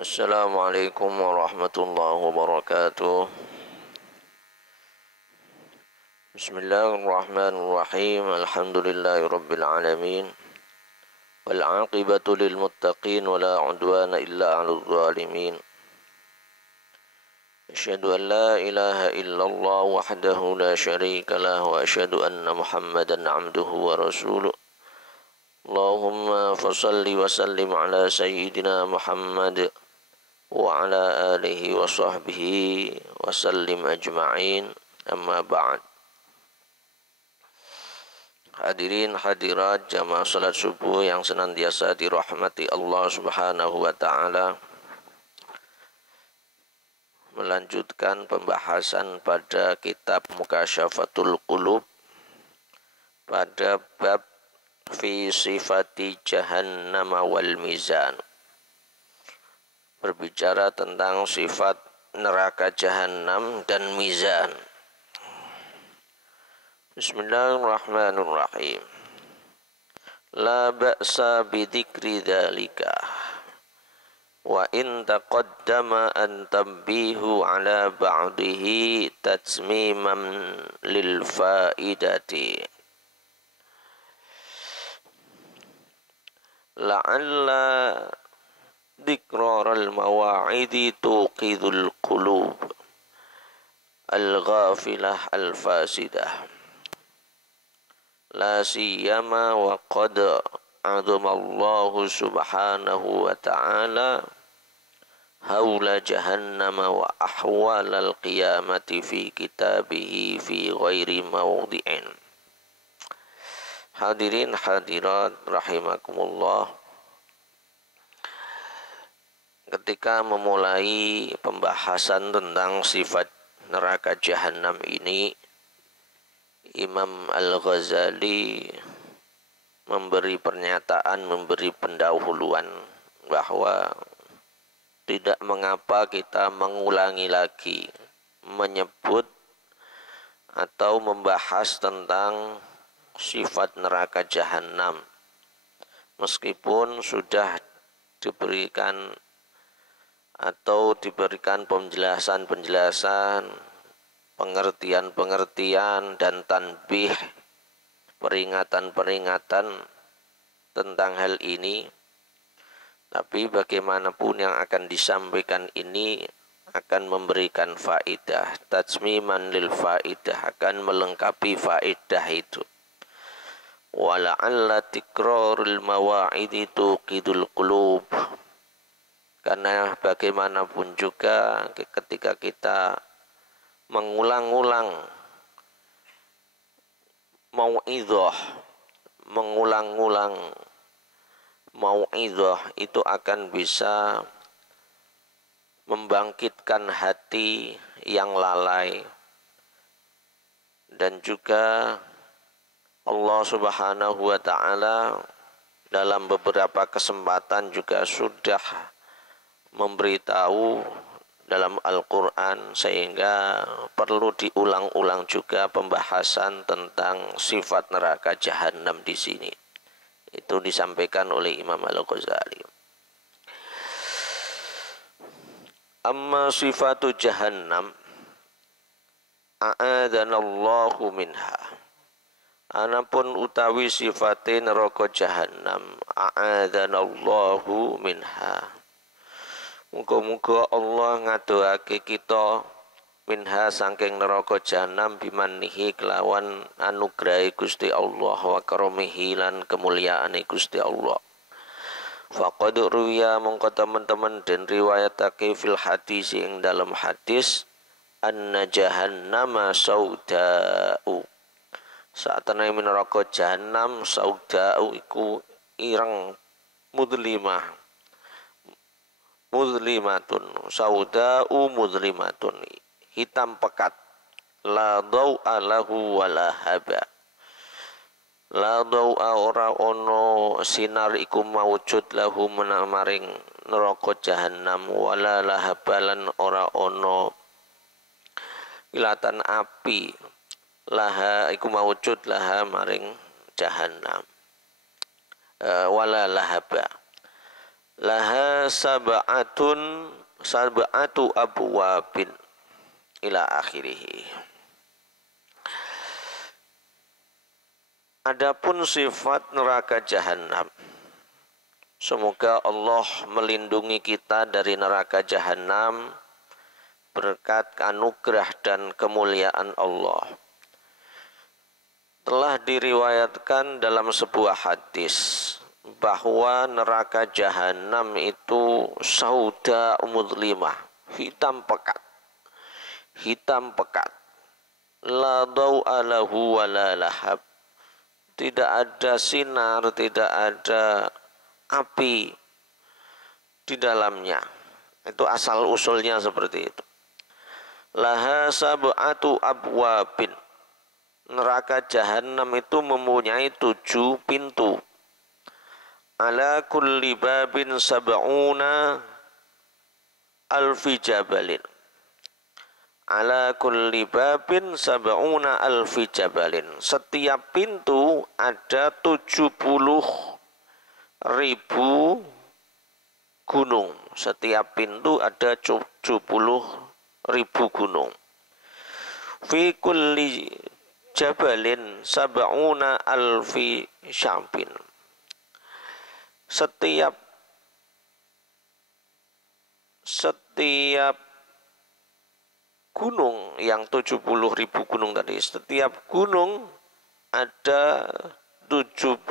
Assalamualaikum warahmatullahi wabarakatuh. Bismillahirrahmanirrahim. Alhamdulillahi rabbil alamin. Wal aqibatu lil muttaqin wa la udwana illa 'alal zalimin. Asyhadu an la ilaha illallah wahdahu la syarika lah wa asyhadu anna Muhammadan 'abduhu wa rasuluh. Allahumma fashalli wa sallim ala sayyidina Muhammad wa ala alihi wa sahbihi wa sallim ajma'in, amma ba'd. Hadirin hadirat jamaah salat subuh yang senantiasa dirahmati Allah subhanahu wa ta'ala, melanjutkan pembahasan pada kitab Mukasyafatul Qulub pada bab fi sifati jahannam wal mizan, berbicara tentang sifat neraka jahanam dan mizan. Bismillahirrahmanirrahim. La ba'sa bidhikri dhalika wa in taqaddama an tambihu ala ba'dihi tatsmiman lil faidati la'alla Dikrar al-mawa'idi tuqidul qulub al-ghafilah al-fasidah la siyama wa qad azamallahu subhanahu wa ta'ala hawla jahannama wa ahwal al-qiyamati fi kitabihi fi ghairi mawdi'in. Hadirin hadirat rahimakumullah, ketika memulai pembahasan tentang sifat neraka jahanam ini, Imam Al-Ghazali memberi pernyataan, memberi pendahuluan bahwa tidak mengapa kita mengulangi lagi menyebut atau membahas tentang sifat neraka jahanam, meskipun sudah diberikan penjelasan-penjelasan, pengertian-pengertian dan tanbih, peringatan-peringatan tentang hal ini. Tapi bagaimanapun yang akan disampaikan ini akan memberikan faidah, tatsmiman lil faidah, akan melengkapi faidah itu. Wala'alla tikrarul mawa'idi tuqidul qulub, karena bagaimanapun juga ketika kita mengulang-ulang mau'idhah itu akan bisa membangkitkan hati yang lalai. Dan juga Allah subhanahu wa ta'ala dalam beberapa kesempatan juga sudah memberitahu dalam Al-Quran, sehingga perlu diulang-ulang juga pembahasan tentang sifat neraka jahanam di sini. Itu disampaikan oleh Imam Al-Ghazali. Amma sifatu jahannam a'adanallahu minha. Anapun utawi sifatin neraka jahanam, a'adanallahu minha, muga-muga Allah ngadohake kita minha saking neraka jahanam bimannihi kelawan anugrahi Gusti Allah wa karamihi lan kemuliaane Gusti Allah. Faqad ruwiya mongko teman-teman den riwayatake fil hadis ing dalam hadis anna jahannama sauda'u, saatana neraka jahanam sauda'u iku ireng mudlimatun, sauda'u mudlimatun, hitam pekat, la dau'a lahu wala haba, la dau'a ora ono sinar iku mawujud lahu menamaring neraka jahanam, wala lahabalan ora ono kilatan api, laha iku mawujud laha maring jahanam, wala lahaba laha sab'atu abwabin ila akhirih. Adapun sifat neraka jahanam, semoga Allah melindungi kita dari neraka jahanam berkat anugerah dan kemuliaan Allah. Telah diriwayatkan dalam sebuah hadis bahwa neraka jahanam itu sauda mudlimah, hitam pekat, la daw'a lahu wa la lahab, tidak ada sinar, tidak ada api di dalamnya. Itu asal usulnya seperti itu. Laha sab'atu abwabin, neraka jahanam itu mempunyai 7 pintu. Ala kulli babin sab'una alfi jabalin. Ala kulli babin sab'una alfi jabalin. Setiap pintu ada 70.000 gunung. Setiap pintu ada 70.000 gunung. Fi kulli jabalin sab'una alfi syambin. Setiap gunung yang 70.000 gunung tadi, setiap gunung ada 70.000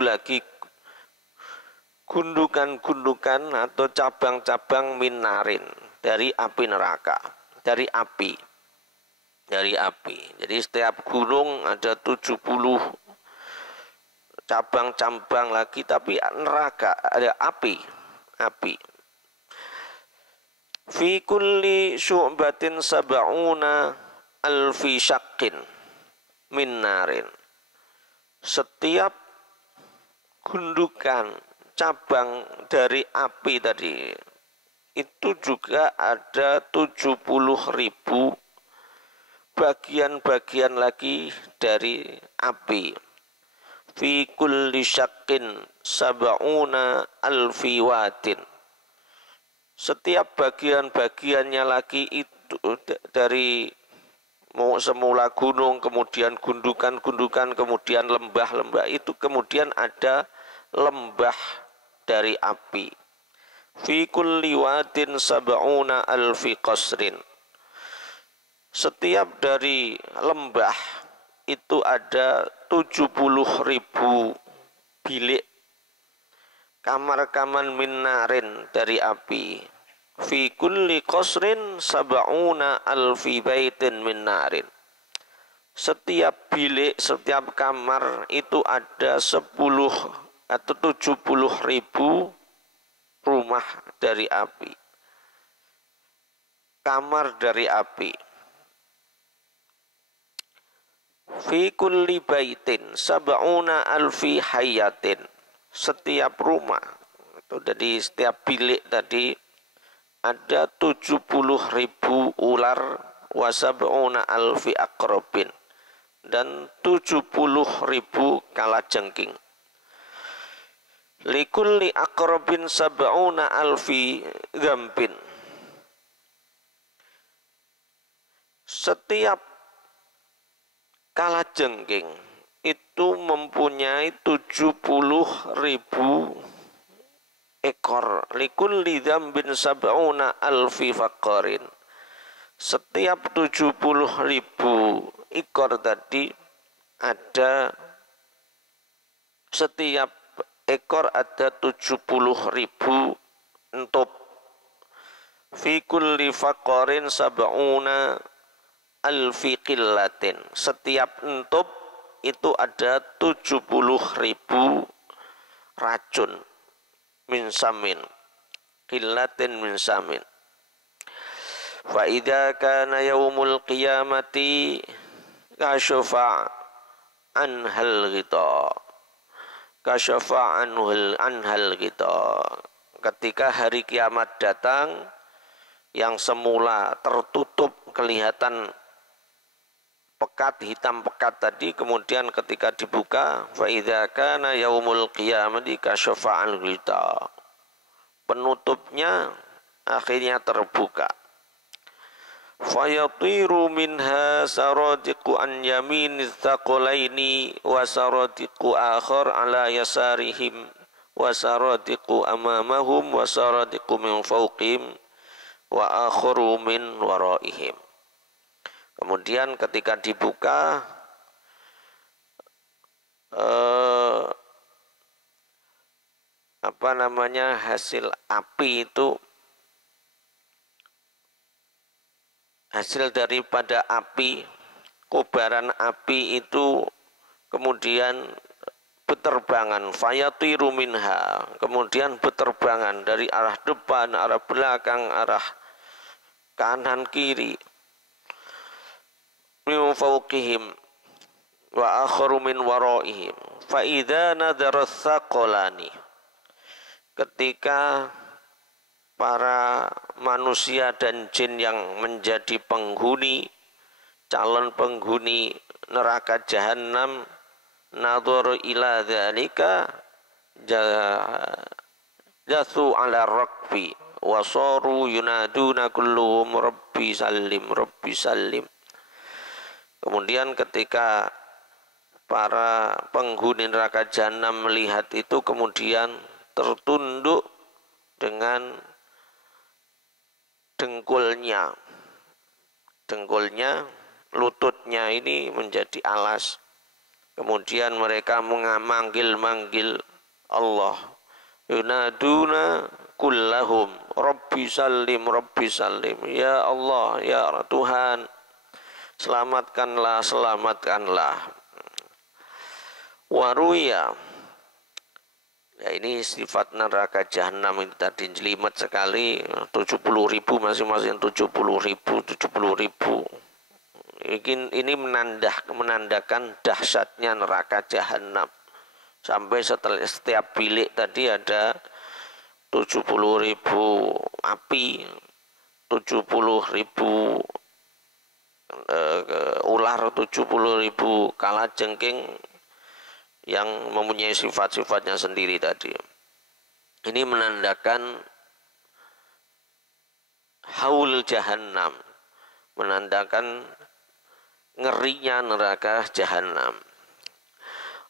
lagi gundukan-gundukan atau cabang-cabang minarin dari api neraka, dari api. Jadi setiap gunung ada 70 cabang-cabang lagi, tapi neraka ada api. Fi kulli syu'batin sab'una alfi syaqqin min narin. Setiap gundukan cabang dari api tadi itu juga ada 70.000 bagian-bagian lagi dari api. Fi kulli syaqqin sab'una alfi watin. Setiap bagian-bagiannya lagi itu dari semula gunung, kemudian gundukan-gundukan, kemudian lembah-lembah, itu kemudian ada lembah dari api. Fi kulli wadin sab'una alfi qasrin. Setiap dari lembah itu ada 70.000 bilik kamar-kamar minarin dari api. Fi kulli qasrin sab'una alfi baitin minarin. Setiap bilik, setiap kamar itu ada 10 atau 70.000 rumah dari api, kamar dari api. Fi kulli baitin sab'una alfi hayatin. Setiap rumah itu dari setiap bilik tadi ada 70.000 ular, wa sab'una alfi aqrabin, dan 70.000 kalajengking. Likulli aqrabin sab'una alfi dzambin. Setiap kalajengking itu mempunyai 70.000 ekor. Likulli dzambin sab'una alfi faqarin. Setiap 70.000 ekor tadi ada, setiap ekor ada 70.000 entop. Fi kulli faqarin sab'una alfi qillatin. Setiap entop itu ada 70.000 racun. Min samin, qillatin min samin. Fa idza kana yaumul qiyamati kasyafa anhal ghita. Kasyafa anhal ghita. Ketika hari kiamat datang, yang semula tertutup kelihatan pekat, hitam pekat tadi, kemudian ketika dibuka, fa idza kana yaumul qiyamati kasyafa'al ghita. Penutupnya akhirnya terbuka. Fayatiru minha saradiqu an yamini tsaqalaini wa saradiqu akhar ala yasarihim wa saradiqu amamahum wa saradiqu min fawqihim wa akharu min waraihim. Kemudian ketika dibuka hasil api itu, hasil daripada api, kobaran api itu kemudian beterbangan, fayatiru minha, kemudian beterbangan dari arah depan, arah belakang, arah kanan kiri, min fawqihim wa akharu min waraihim. Fa idza nadara tsaqalani, ketika para manusia dan jin yang menjadi penghuni, calon penghuni neraka jahanam, nadhara ila dzalika jathu ala rakbi wasaru yunaduna kulluhum rabbi sallim rabbi sallim. Kemudian ketika para penghuni neraka jahanam melihat itu, kemudian tertunduk dengan dengkulnya, lututnya ini menjadi alas. Kemudian mereka memanggil Allah, yunaduna kullahum rabbi sallim rabbi sallim, ya Allah, ya Tuhan, selamatkanlah, selamatkanlah. Waruya, ya ini sifat neraka jahanam ini tadi jelimet sekali, 70.000 masing-masing 70.000. Ini menandakan dahsyatnya neraka jahanam. Sampai setiap bilik tadi ada 70.000 api, 70.000 ular, 70.000 kalajengking yang mempunyai sifat-sifatnya sendiri tadi. Ini menandakan haul jahannam, menandakan ngerinya neraka jahanam.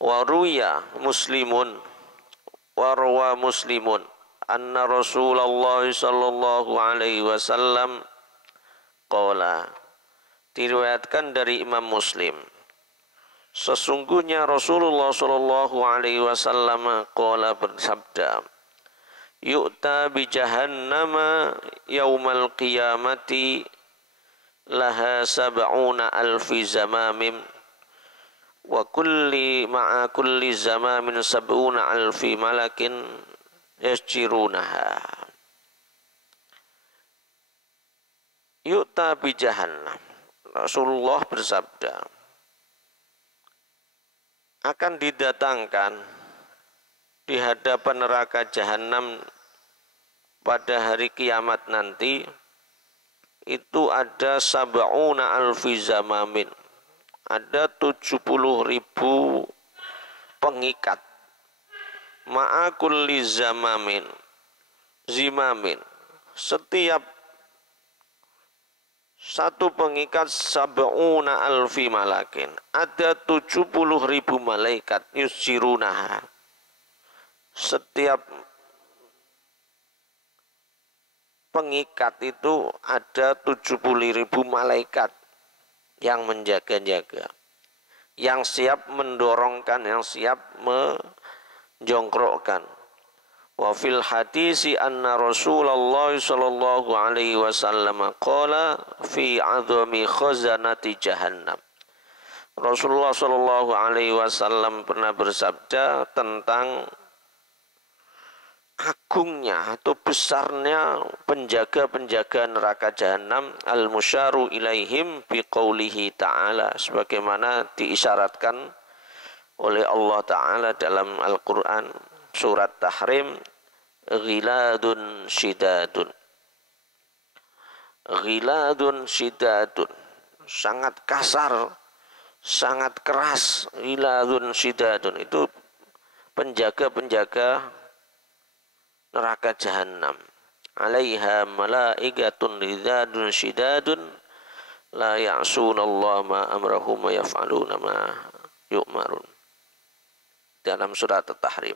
Waruya muslimun, warwa muslimun, anna Rasulullah sallallahu alaihi wasallam qala, diriwayatkan dari Imam Muslim, sesungguhnya Rasulullah sallallahu alaihi wasallam qala, bersabda, yu'ta bi jahannama yaumal qiyamati laha sab'una alfi zamamim wa ma'a kulli zamamin sab'una alfi malakin yasjirunaha. Yu'ta bi jahannam, Rasulullah bersabda, akan didatangkan di hadapan neraka jahanam pada hari kiamat nanti itu ada sab'una alfi zamamin, ada 70.000 pengikat, ma'a kulli zimamin, setiap satu pengikat sab'una alfi malakin, ada 70.000 malaikat yusjirunaha. Setiap pengikat itu ada 70.000 malaikat yang menjaga-jaga, yang siap mendorongkan, yang siap menjongkrokkan. Wa fil hadisi anna Rasulullah sallallahu alaihi wasallam qala fi 'azami khazanati jahannam. Rasulullah sallallahu alaihi wasallam pernah bersabda tentang agungnya atau besarnya penjaga-penjaga neraka jahanam, al-musyaru ilaihim biqaulihi ta'ala, sebagaimana diisyaratkan oleh Allah Ta'ala dalam Al-Quran surat Tahrim, ghiladun syidadun, ghiladun syidadun, sangat kasar sangat keras, ghiladun syidadun, itu penjaga-penjaga neraka jahanam. Alaiha malaikatun ghidadun syidadun la ya'sunallaha ma amrahum wa yaf'aluna ma yu'marun. Dalam surat At-Tahrim.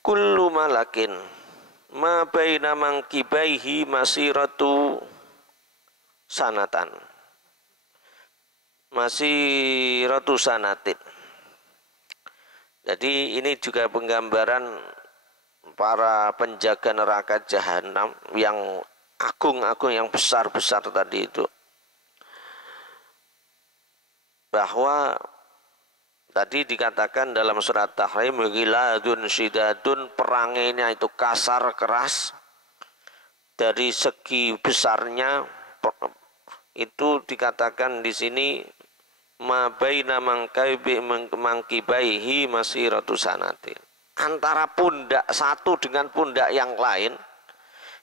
Kullu malakin ma baina mankibaihi masiratu sanatan. Masiratu sanatin. Jadi ini juga penggambaran para penjaga neraka jahanam yang agung-agung, yang besar-besar tadi itu. Bahwa tadi dikatakan dalam surat Tahrim, ghiladun syidadun, perangainya itu kasar, keras. Dari segi besarnya itu dikatakan di sini ma baina mangkibaihi masiratu sanatin. Antara pundak satu dengan pundak yang lain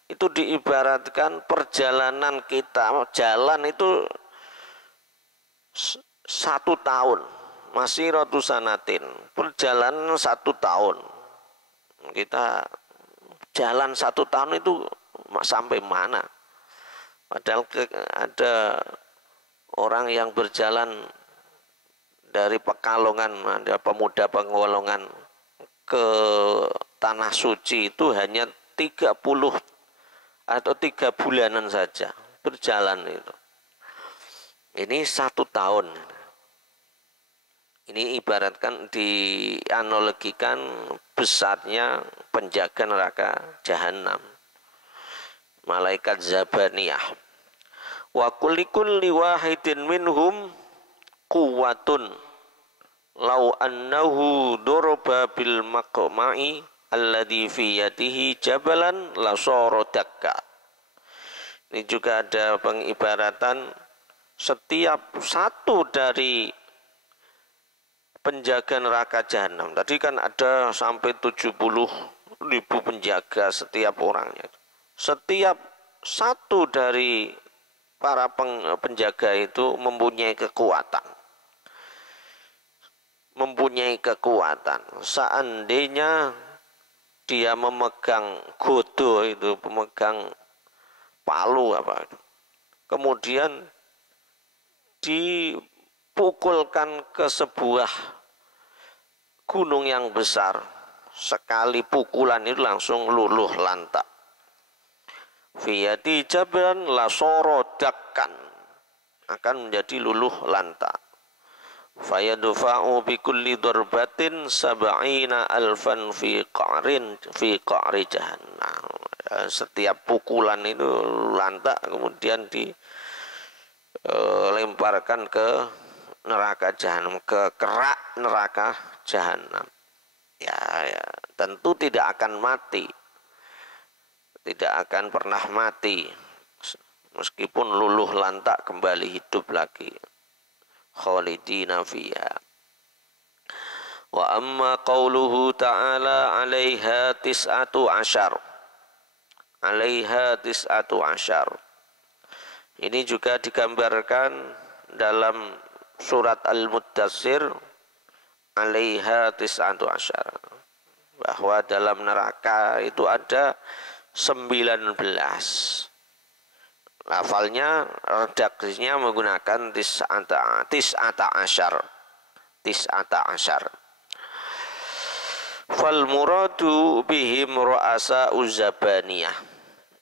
itu diibaratkan perjalanan kita, jalan itu 1 tahun. Masiratu sanatin, perjalanan 1 tahun. Kita jalan 1 tahun itu sampai mana? Padahal ada orang yang berjalan dari Pekalongan, ada pemuda Pekalongan ke Tanah Suci itu hanya 30 atau 3 bulanan saja berjalan itu. Ini 1 tahun. Ini ibaratkan dianalogikan besarnya penjaga neraka jahanam, malaikat Zabaniyah. Wa kulli wahidin minhum quwwatun law annahu daraba bil maqma'i alladhi fi yadihi jabalan la sara dakka. Ini juga ada pengibaratan setiap satu dari penjaga neraka jahanam. Tadi kan ada sampai 70.000 penjaga setiap orangnya. Setiap satu dari para penjaga itu mempunyai kekuatan. Seandainya dia memegang godo itu, pemegang palu apa itu, kemudian dipukulkan ke sebuah gunung yang besar, sekali pukulan itu langsung luluh lantak. Fiyati jabran la sorodakan, akan menjadi luluh lantak. Fayadufa'u bi kulli darbatin sab'ina alfan fi qa'ri jahannam. Setiap pukulan itu lantak, kemudian dilemparkan ke neraka jahanam, ke kerak neraka jahanam. Ya, tentu tidak akan mati, tidak akan pernah mati, meskipun luluh lantak kembali hidup lagi. Khalidina fiha. Wa amma qauluhu ta'ala 'alaiha tis'atu asyar. 'Alaiha tis'atu asyar. Ini juga digambarkan dalam surat Al-Muddatsir, 'alaiha tis'atu asyar, bahwa dalam neraka itu ada 19. Lafalnya, redaksinya menggunakan tis'ata asyar. Fal muradu bihim ru'asa uzabaniyah.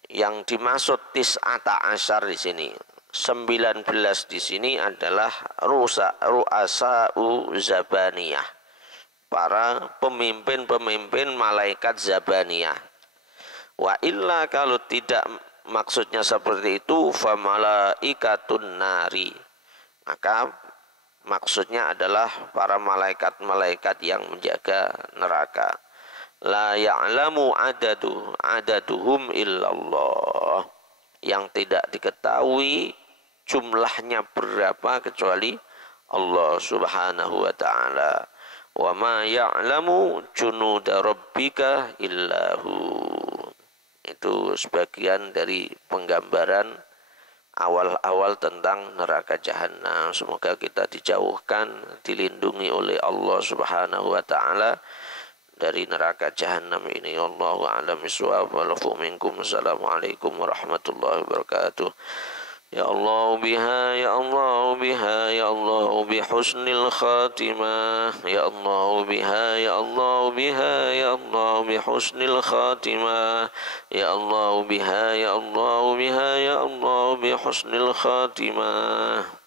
Yang dimaksud tis'ata asyar di sini, 19 di sini adalah ru'asa uzabaniyah, para pemimpin-pemimpin malaikat Zabaniyah. Wa illa, kalau tidak maksudnya seperti itu, fa malaikatun nari, maka maksudnya adalah para malaikat yang menjaga neraka. La ya'lamu adaduhum illallah, yang tidak diketahui jumlahnya berapa kecuali Allah Subhanahu wa ta'ala. Wa ma ya'lamu junuda rabbika illahu. Itu sebagian dari penggambaran awal-awal tentang neraka jahanam. Semoga kita dijauhkan, dilindungi oleh Allah Subhanahu wa taala dari neraka jahanam ini. Wallahu a'lam bishawab. Minkum. Assalamualaikum warahmatullahi wabarakatuh. Ya Allah biha, ya Allah biha, ya Allah bihusnil khatimah. Ya Allah biha, ya Allah biha, ya Allah bihusnil khatimah. Ya Allah biha, ya Allah biha, ya Allah bihusnil khatimah.